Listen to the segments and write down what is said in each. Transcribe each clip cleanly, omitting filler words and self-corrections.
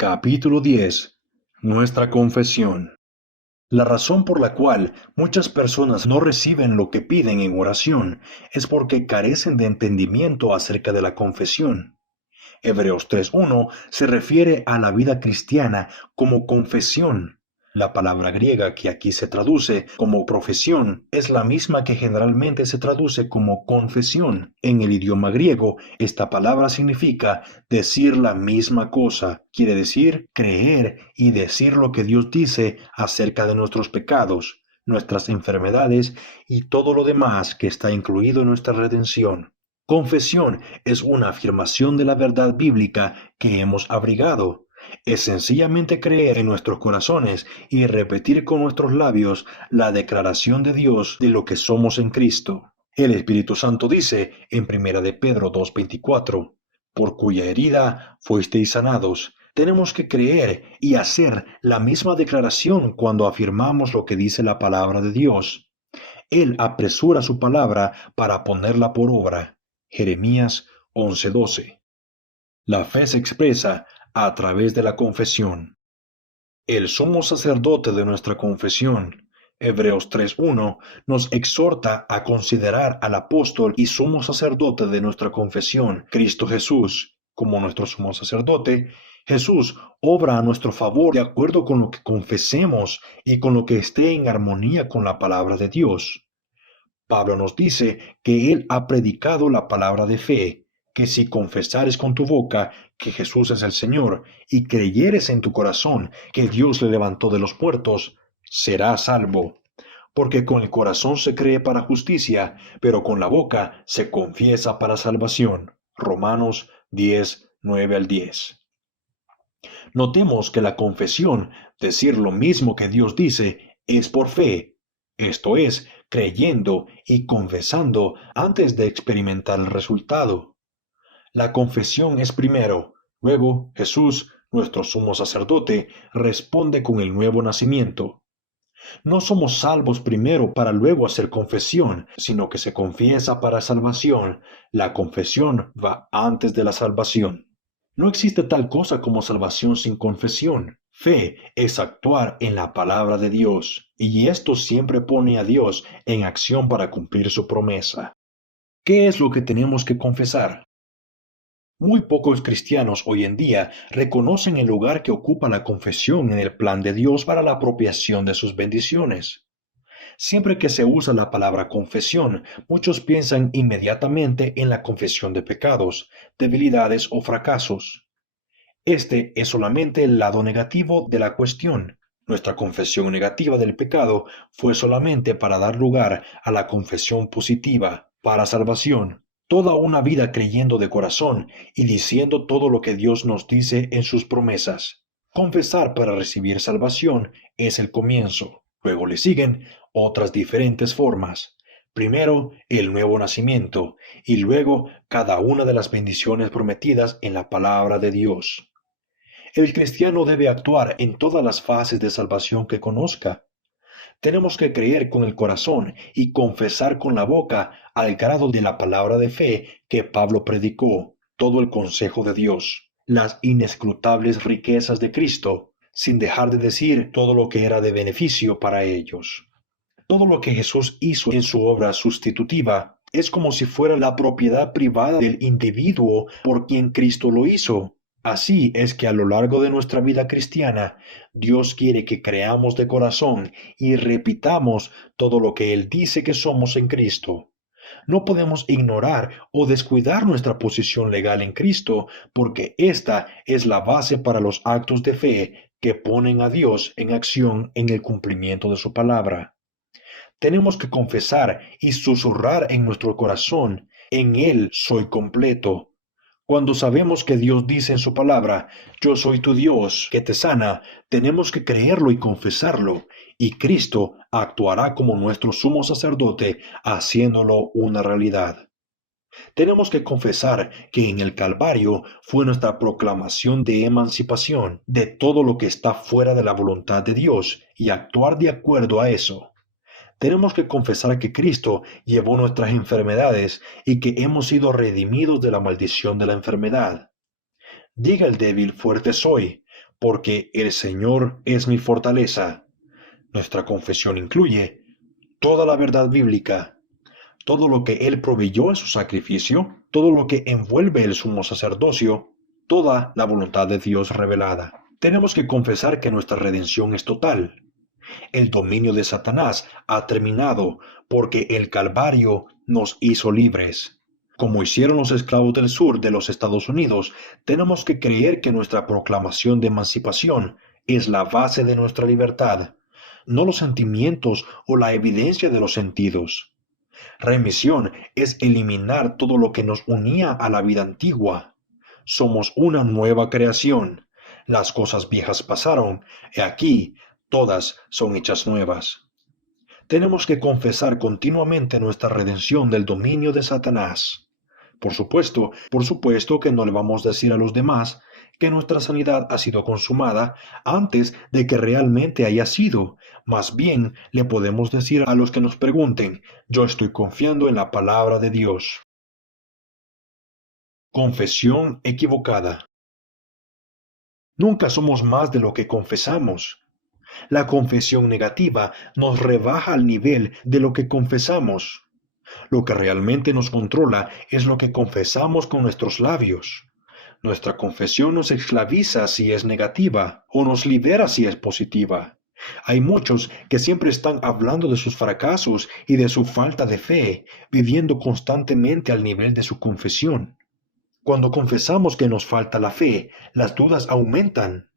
Capítulo 10. Nuestra confesión. La razón por la cual muchas personas no reciben lo que piden en oración es porque carecen de entendimiento acerca de la confesión. Hebreos 3:1 se refiere a la vida cristiana como confesión. La palabra griega que aquí se traduce como profesión es la misma que generalmente se traduce como confesión. En el idioma griego, esta palabra significa decir la misma cosa. Quiere decir creer y decir lo que Dios dice acerca de nuestros pecados, nuestras enfermedades y todo lo demás que está incluido en nuestra redención. Confesión es una afirmación de la verdad bíblica que hemos abrigado. Es sencillamente creer en nuestros corazones y repetir con nuestros labios la declaración de Dios de lo que somos en Cristo. El Espíritu Santo dice en 1 de Pedro 2:24, por cuya herida fuisteis sanados. Tenemos que creer y hacer la misma declaración cuando afirmamos lo que dice la palabra de Dios. Él apresura su palabra para ponerla por obra. Jeremías 11:12. La fe se expresa a través de la confesión. El sumo sacerdote de nuestra confesión, Hebreos 3:1, nos exhorta a considerar al apóstol y sumo sacerdote de nuestra confesión, Cristo Jesús, como nuestro sumo sacerdote. Jesús obra a nuestro favor de acuerdo con lo que confesemos y con lo que esté en armonía con la palabra de Dios. Pablo nos dice que Él ha predicado la palabra de fe, que si confesares con tu boca que Jesús es el Señor y creyeres en tu corazón que Dios le levantó de los muertos, serás salvo. Porque con el corazón se cree para justicia, pero con la boca se confiesa para salvación. Romanos 10:9-10. Notemos que la confesión, decir lo mismo que Dios dice, es por fe, esto es, creyendo y confesando antes de experimentar el resultado. La confesión es primero, luego Jesús, nuestro sumo sacerdote, responde con el nuevo nacimiento. No somos salvos primero para luego hacer confesión, sino que se confiesa para salvación. La confesión va antes de la salvación. No existe tal cosa como salvación sin confesión. Fe es actuar en la palabra de Dios, y esto siempre pone a Dios en acción para cumplir su promesa. ¿Qué es lo que tenemos que confesar? Muy pocos cristianos hoy en día reconocen el lugar que ocupa la confesión en el plan de Dios para la apropiación de sus bendiciones. Siempre que se usa la palabra confesión, muchos piensan inmediatamente en la confesión de pecados, debilidades o fracasos. Este es solamente el lado negativo de la cuestión. Nuestra confesión negativa del pecado fue solamente para dar lugar a la confesión positiva, para salvación. Toda una vida creyendo de corazón y diciendo todo lo que Dios nos dice en sus promesas. Confesar para recibir salvación es el comienzo. Luego le siguen otras diferentes formas. Primero, el nuevo nacimiento y luego cada una de las bendiciones prometidas en la palabra de Dios. El cristiano debe actuar en todas las fases de salvación que conozca. Tenemos que creer con el corazón y confesar con la boca al grado de la palabra de fe que Pablo predicó, todo el consejo de Dios, las inescrutables riquezas de Cristo, sin dejar de decir todo lo que era de beneficio para ellos. Todo lo que Jesús hizo en su obra sustitutiva es como si fuera la propiedad privada del individuo por quien Cristo lo hizo. Así es que a lo largo de nuestra vida cristiana, Dios quiere que creamos de corazón y repitamos todo lo que Él dice que somos en Cristo. No podemos ignorar o descuidar nuestra posición legal en Cristo, porque esta es la base para los actos de fe que ponen a Dios en acción en el cumplimiento de su palabra. Tenemos que confesar y susurrar en nuestro corazón, en Él soy completo. Cuando sabemos que Dios dice en su palabra, yo soy tu Dios que te sana, tenemos que creerlo y confesarlo, y Cristo actuará como nuestro sumo sacerdote, haciéndolo una realidad. Tenemos que confesar que en el Calvario fue nuestra proclamación de emancipación de todo lo que está fuera de la voluntad de Dios y actuar de acuerdo a eso. Tenemos que confesar que Cristo llevó nuestras enfermedades y que hemos sido redimidos de la maldición de la enfermedad. Diga el débil, fuerte soy, porque el Señor es mi fortaleza. Nuestra confesión incluye toda la verdad bíblica, todo lo que Él proveyó en su sacrificio, todo lo que envuelve el sumo sacerdocio, toda la voluntad de Dios revelada. Tenemos que confesar que nuestra redención es total. El dominio de Satanás ha terminado porque el Calvario nos hizo libres. Como hicieron los esclavos del sur de los Estados Unidos, tenemos que creer que nuestra proclamación de emancipación es la base de nuestra libertad, no los sentimientos o la evidencia de los sentidos. Remisión es eliminar todo lo que nos unía a la vida antigua. Somos una nueva creación. Las cosas viejas pasaron, y aquí todas son hechas nuevas. Tenemos que confesar continuamente nuestra redención del dominio de Satanás. Por supuesto que no le vamos a decir a los demás que nuestra sanidad ha sido consumada antes de que realmente haya sido. Más bien le podemos decir a los que nos pregunten, yo estoy confiando en la palabra de Dios. Confesión equivocada. Nunca somos más de lo que confesamos. La confesión negativa nos rebaja al nivel de lo que confesamos. Lo que realmente nos controla es lo que confesamos con nuestros labios. Nuestra confesión nos esclaviza si es negativa o nos libera si es positiva. Hay muchos que siempre están hablando de sus fracasos y de su falta de fe, viviendo constantemente al nivel de su confesión. Cuando confesamos que nos falta la fe, las dudas aumentan.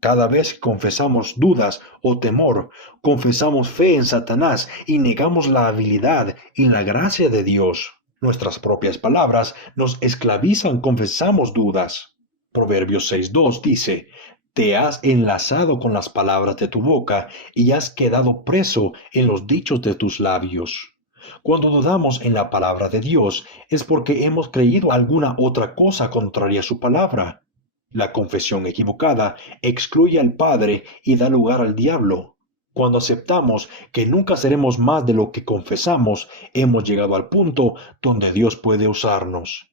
Cada vez que confesamos dudas o temor, confesamos fe en Satanás y negamos la habilidad y la gracia de Dios. Nuestras propias palabras nos esclavizan, confesamos dudas. Proverbios 6:2 dice, te has enlazado con las palabras de tu boca y has quedado preso en los dichos de tus labios. Cuando dudamos en la palabra de Dios es porque hemos creído alguna otra cosa contraria a su palabra. La confesión equivocada excluye al Padre y da lugar al diablo. Cuando aceptamos que nunca seremos más de lo que confesamos, hemos llegado al punto donde Dios puede usarnos.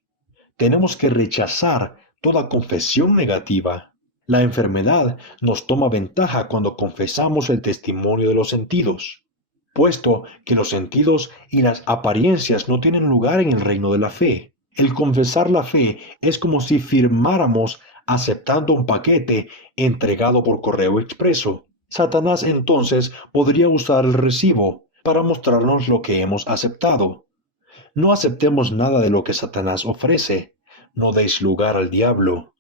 Tenemos que rechazar toda confesión negativa. La enfermedad nos toma ventaja cuando confesamos el testimonio de los sentidos, puesto que los sentidos y las apariencias no tienen lugar en el reino de la fe. El confesar la fe es como si firmáramos aceptando un paquete entregado por correo expreso. Satanás entonces podría usar el recibo para mostrarnos lo que hemos aceptado. No aceptemos nada de lo que Satanás ofrece. No deis lugar al diablo.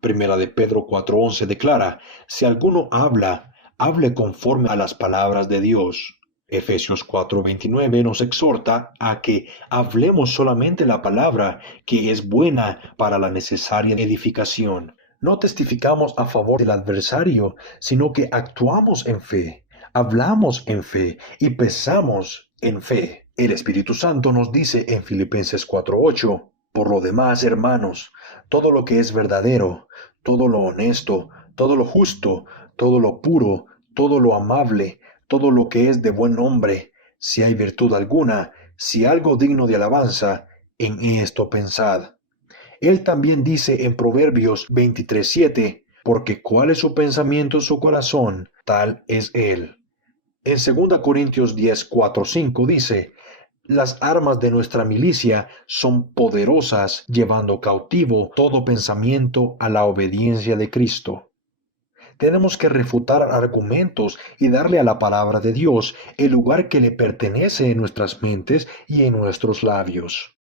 Primera de Pedro 4:11 declara, si alguno habla, hable conforme a las palabras de Dios. Efesios 4:29 nos exhorta a que hablemos solamente la palabra que es buena para la necesaria edificación. No testificamos a favor del adversario, sino que actuamos en fe, hablamos en fe y pensamos en fe. El Espíritu Santo nos dice en Filipenses 4:8, por lo demás, hermanos, todo lo que es verdadero, todo lo honesto, todo lo justo, todo lo puro, todo lo amable, todo lo que es de buen nombre, si hay virtud alguna, si algo digno de alabanza, en esto pensad. Él también dice en Proverbios 23:7, porque cuál es su pensamiento en su corazón, tal es él. En 2 Corintios 10:4-5 dice, las armas de nuestra milicia son poderosas, llevando cautivo todo pensamiento a la obediencia de Cristo. Tenemos que refutar argumentos y darle a la palabra de Dios el lugar que le pertenece en nuestras mentes y en nuestros labios.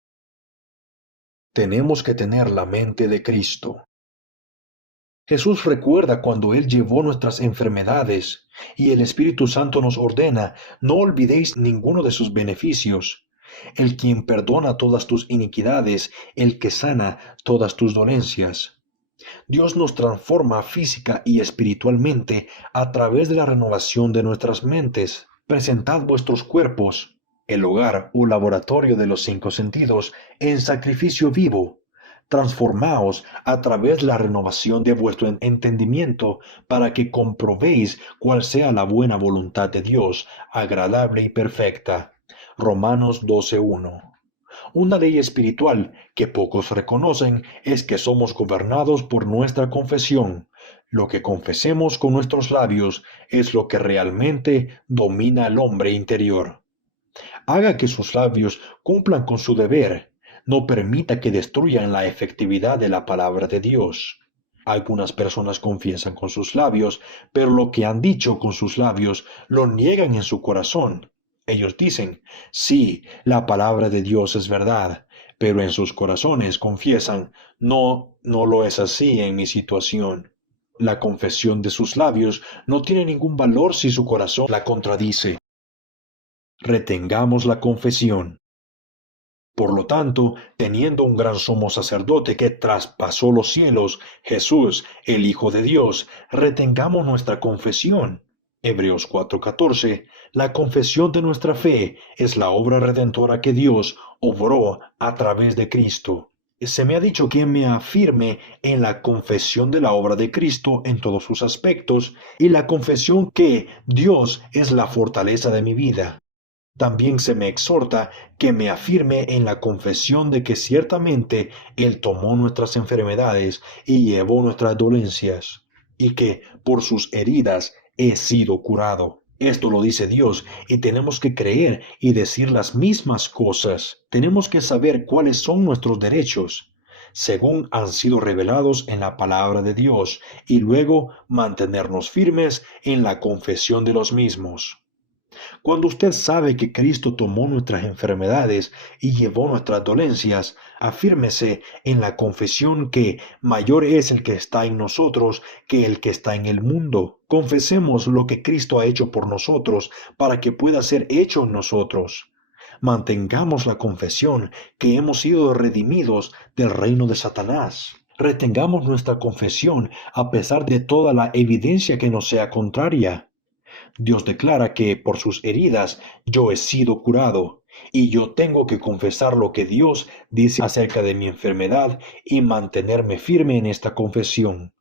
Tenemos que tener la mente de Cristo. Jesús recuerda cuando Él llevó nuestras enfermedades y el Espíritu Santo nos ordena, no olvidéis ninguno de sus beneficios. El quien perdona todas tus iniquidades, el que sana todas tus dolencias. Dios nos transforma física y espiritualmente a través de la renovación de nuestras mentes. Presentad vuestros cuerpos, el hogar o laboratorio de los 5 sentidos, en sacrificio vivo. Transformaos a través de la renovación de vuestro entendimiento para que comprobéis cuál sea la buena voluntad de Dios, agradable y perfecta. Romanos 12:1. Una ley espiritual que pocos reconocen es que somos gobernados por nuestra confesión. Lo que confesemos con nuestros labios es lo que realmente domina al hombre interior. Haga que sus labios cumplan con su deber. No permita que destruyan la efectividad de la palabra de Dios. Algunas personas confiesan con sus labios, pero lo que han dicho con sus labios lo niegan en su corazón. Ellos dicen, sí, la palabra de Dios es verdad, pero en sus corazones confiesan, no, no lo es así en mi situación. La confesión de sus labios no tiene ningún valor si su corazón la contradice. Retengamos la confesión. Por lo tanto, teniendo un gran sumo sacerdote que traspasó los cielos, Jesús, el Hijo de Dios, retengamos nuestra confesión. Hebreos 4:14. La confesión de nuestra fe es la obra redentora que Dios obró a través de Cristo. Se me ha dicho que me afirme en la confesión de la obra de Cristo en todos sus aspectos y la confesión que Dios es la fortaleza de mi vida. También se me exhorta que me afirme en la confesión de que ciertamente Él tomó nuestras enfermedades y llevó nuestras dolencias, y que por sus heridas he sido curado. Esto lo dice Dios y tenemos que creer y decir las mismas cosas. Tenemos que saber cuáles son nuestros derechos, según han sido revelados en la palabra de Dios, y luego mantenernos firmes en la confesión de los mismos. Cuando usted sabe que Cristo tomó nuestras enfermedades y llevó nuestras dolencias, afírmese en la confesión que mayor es el que está en nosotros que el que está en el mundo. Confesemos lo que Cristo ha hecho por nosotros para que pueda ser hecho en nosotros. Mantengamos la confesión que hemos sido redimidos del reino de Satanás. Retengamos nuestra confesión a pesar de toda la evidencia que nos sea contraria. Dios declara que por sus heridas yo he sido curado, y yo tengo que confesar lo que Dios dice acerca de mi enfermedad y mantenerme firme en esta confesión.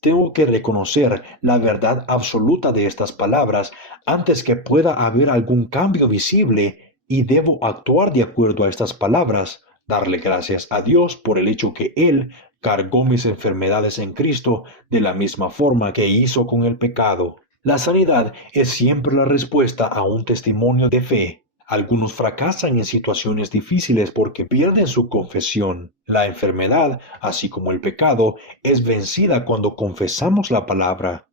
Tengo que reconocer la verdad absoluta de estas palabras antes que pueda haber algún cambio visible y debo actuar de acuerdo a estas palabras, darle gracias a Dios por el hecho que Él cargó mis enfermedades en Cristo de la misma forma que hizo con el pecado. La sanidad es siempre la respuesta a un testimonio de fe. Algunos fracasan en situaciones difíciles porque pierden su confesión. La enfermedad, así como el pecado, es vencida cuando confesamos la palabra.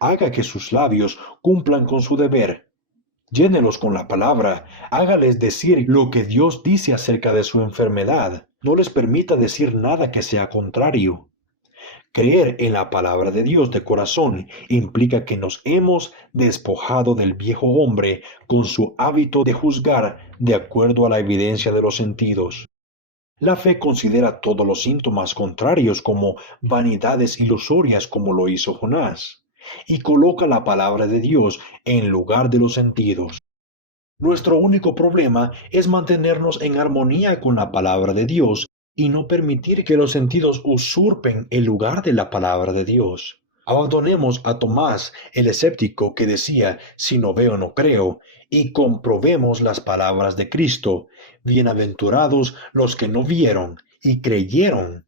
Haga que sus labios cumplan con su deber. Llénelos con la palabra. Hágales decir lo que Dios dice acerca de su enfermedad. No les permita decir nada que sea contrario. Creer en la palabra de Dios de corazón implica que nos hemos despojado del viejo hombre con su hábito de juzgar de acuerdo a la evidencia de los sentidos. La fe considera todos los síntomas contrarios como vanidades ilusorias como lo hizo Jonás, y coloca la palabra de Dios en lugar de los sentidos. Nuestro único problema es mantenernos en armonía con la palabra de Dios y no permitir que los sentidos usurpen el lugar de la palabra de Dios. Abandonemos a Tomás, el escéptico, que decía, si no veo, no creo, y comprobemos las palabras de Cristo. Bienaventurados los que no vieron y creyeron.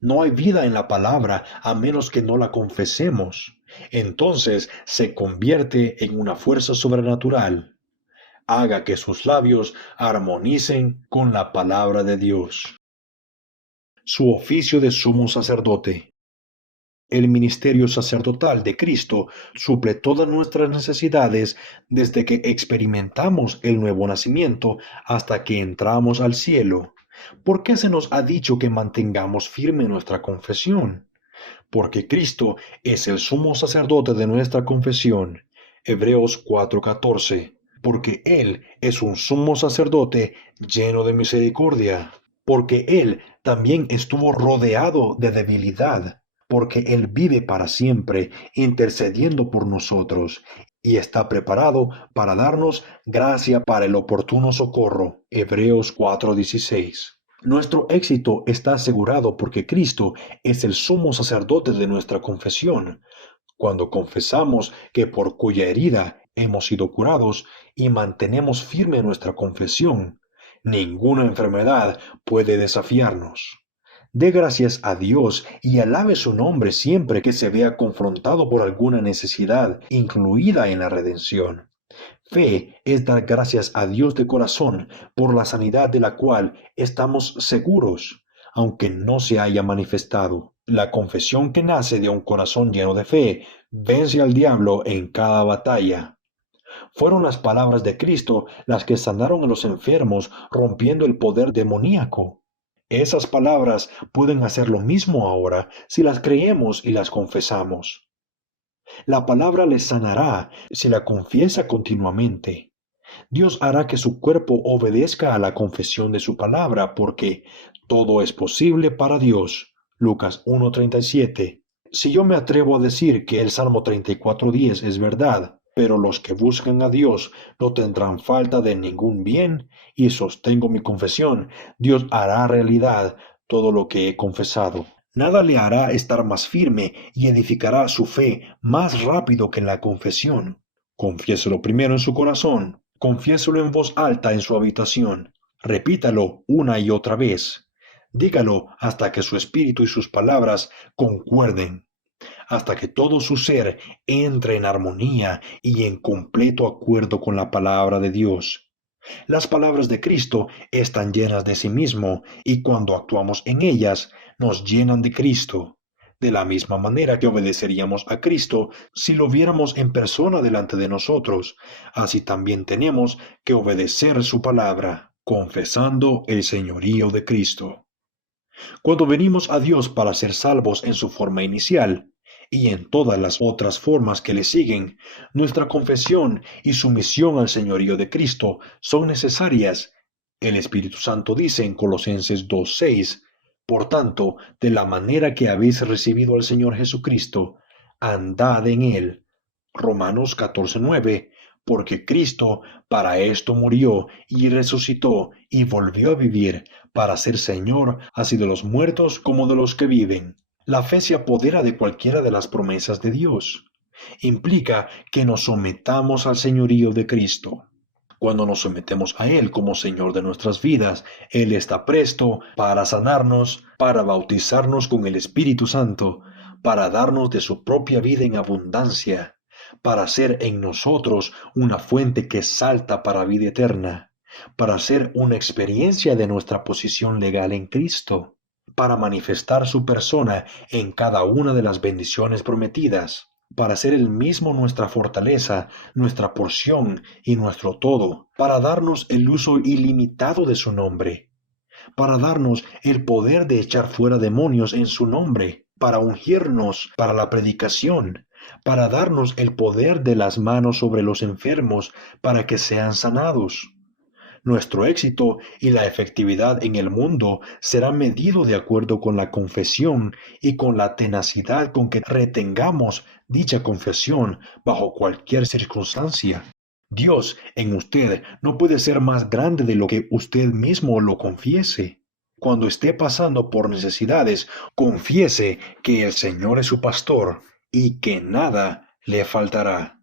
No hay vida en la palabra a menos que no la confesemos. Entonces se convierte en una fuerza sobrenatural. Haga que sus labios armonicen con la palabra de Dios. Su oficio de sumo sacerdote. El ministerio sacerdotal de Cristo suple todas nuestras necesidades desde que experimentamos el nuevo nacimiento hasta que entramos al cielo. ¿Por qué se nos ha dicho que mantengamos firme nuestra confesión? Porque Cristo es el sumo sacerdote de nuestra confesión. Hebreos 4:14. Porque Él es un sumo sacerdote lleno de misericordia. Porque Él también estuvo rodeado de debilidad. Porque Él vive para siempre, intercediendo por nosotros, y está preparado para darnos gracia para el oportuno socorro. Hebreos 4:16. Nuestro éxito está asegurado porque Cristo es el sumo sacerdote de nuestra confesión. Cuando confesamos que por cuya herida hemos sido curados y mantenemos firme nuestra confesión, ninguna enfermedad puede desafiarnos. Dé gracias a Dios y alabe su nombre siempre que se vea confrontado por alguna necesidad incluida en la redención. Fe es dar gracias a Dios de corazón por la sanidad de la cual estamos seguros, aunque no se haya manifestado. La confesión que nace de un corazón lleno de fe vence al diablo en cada batalla. Fueron las palabras de Cristo las que sanaron a los enfermos, rompiendo el poder demoníaco. Esas palabras pueden hacer lo mismo ahora si las creemos y las confesamos. La palabra les sanará si la confiesa continuamente. Dios hará que su cuerpo obedezca a la confesión de su palabra, porque todo es posible para Dios. Lucas 1:37. Si yo me atrevo a decir que el Salmo 34:10 es verdad, pero los que buscan a Dios no tendrán falta de ningún bien, y sostengo mi confesión, Dios hará realidad todo lo que he confesado. Nada le hará estar más firme y edificará su fe más rápido que la confesión. Confiéselo primero en su corazón, confiéselo en voz alta en su habitación, repítalo una y otra vez. Dígalo hasta que su espíritu y sus palabras concuerden, hasta que todo su ser entre en armonía y en completo acuerdo con la palabra de Dios. Las palabras de Cristo están llenas de sí mismo y cuando actuamos en ellas nos llenan de Cristo. De la misma manera que obedeceríamos a Cristo si lo viéramos en persona delante de nosotros, así también tenemos que obedecer su palabra, confesando el señorío de Cristo. Cuando venimos a Dios para ser salvos en su forma inicial y en todas las otras formas que le siguen, nuestra confesión y sumisión al señorío de Cristo son necesarias. El Espíritu Santo dice en Colosenses 2:6, por tanto, de la manera que habéis recibido al Señor Jesucristo, andad en él. Romanos 14:9, porque Cristo para esto murió y resucitó y volvió a vivir para ser Señor así de los muertos como de los que viven. La fe se apodera de cualquiera de las promesas de Dios. Implica que nos sometamos al señorío de Cristo. Cuando nos sometemos a Él como Señor de nuestras vidas, Él está presto para sanarnos, para bautizarnos con el Espíritu Santo, para darnos de su propia vida en abundancia, para ser en nosotros una fuente que salta para vida eterna, para hacer una experiencia de nuestra posición legal en Cristo, para manifestar su persona en cada una de las bendiciones prometidas, para ser el mismo nuestra fortaleza, nuestra porción y nuestro todo, para darnos el uso ilimitado de su nombre, para darnos el poder de echar fuera demonios en su nombre, para ungirnos para la predicación, para darnos el poder de las manos sobre los enfermos para que sean sanados. Nuestro éxito y la efectividad en el mundo será medido de acuerdo con la confesión y con la tenacidad con que retengamos dicha confesión bajo cualquier circunstancia. Dios en usted no puede ser más grande de lo que usted mismo lo confiese. Cuando esté pasando por necesidades, confiese que el Señor es su pastor y que nada le faltará.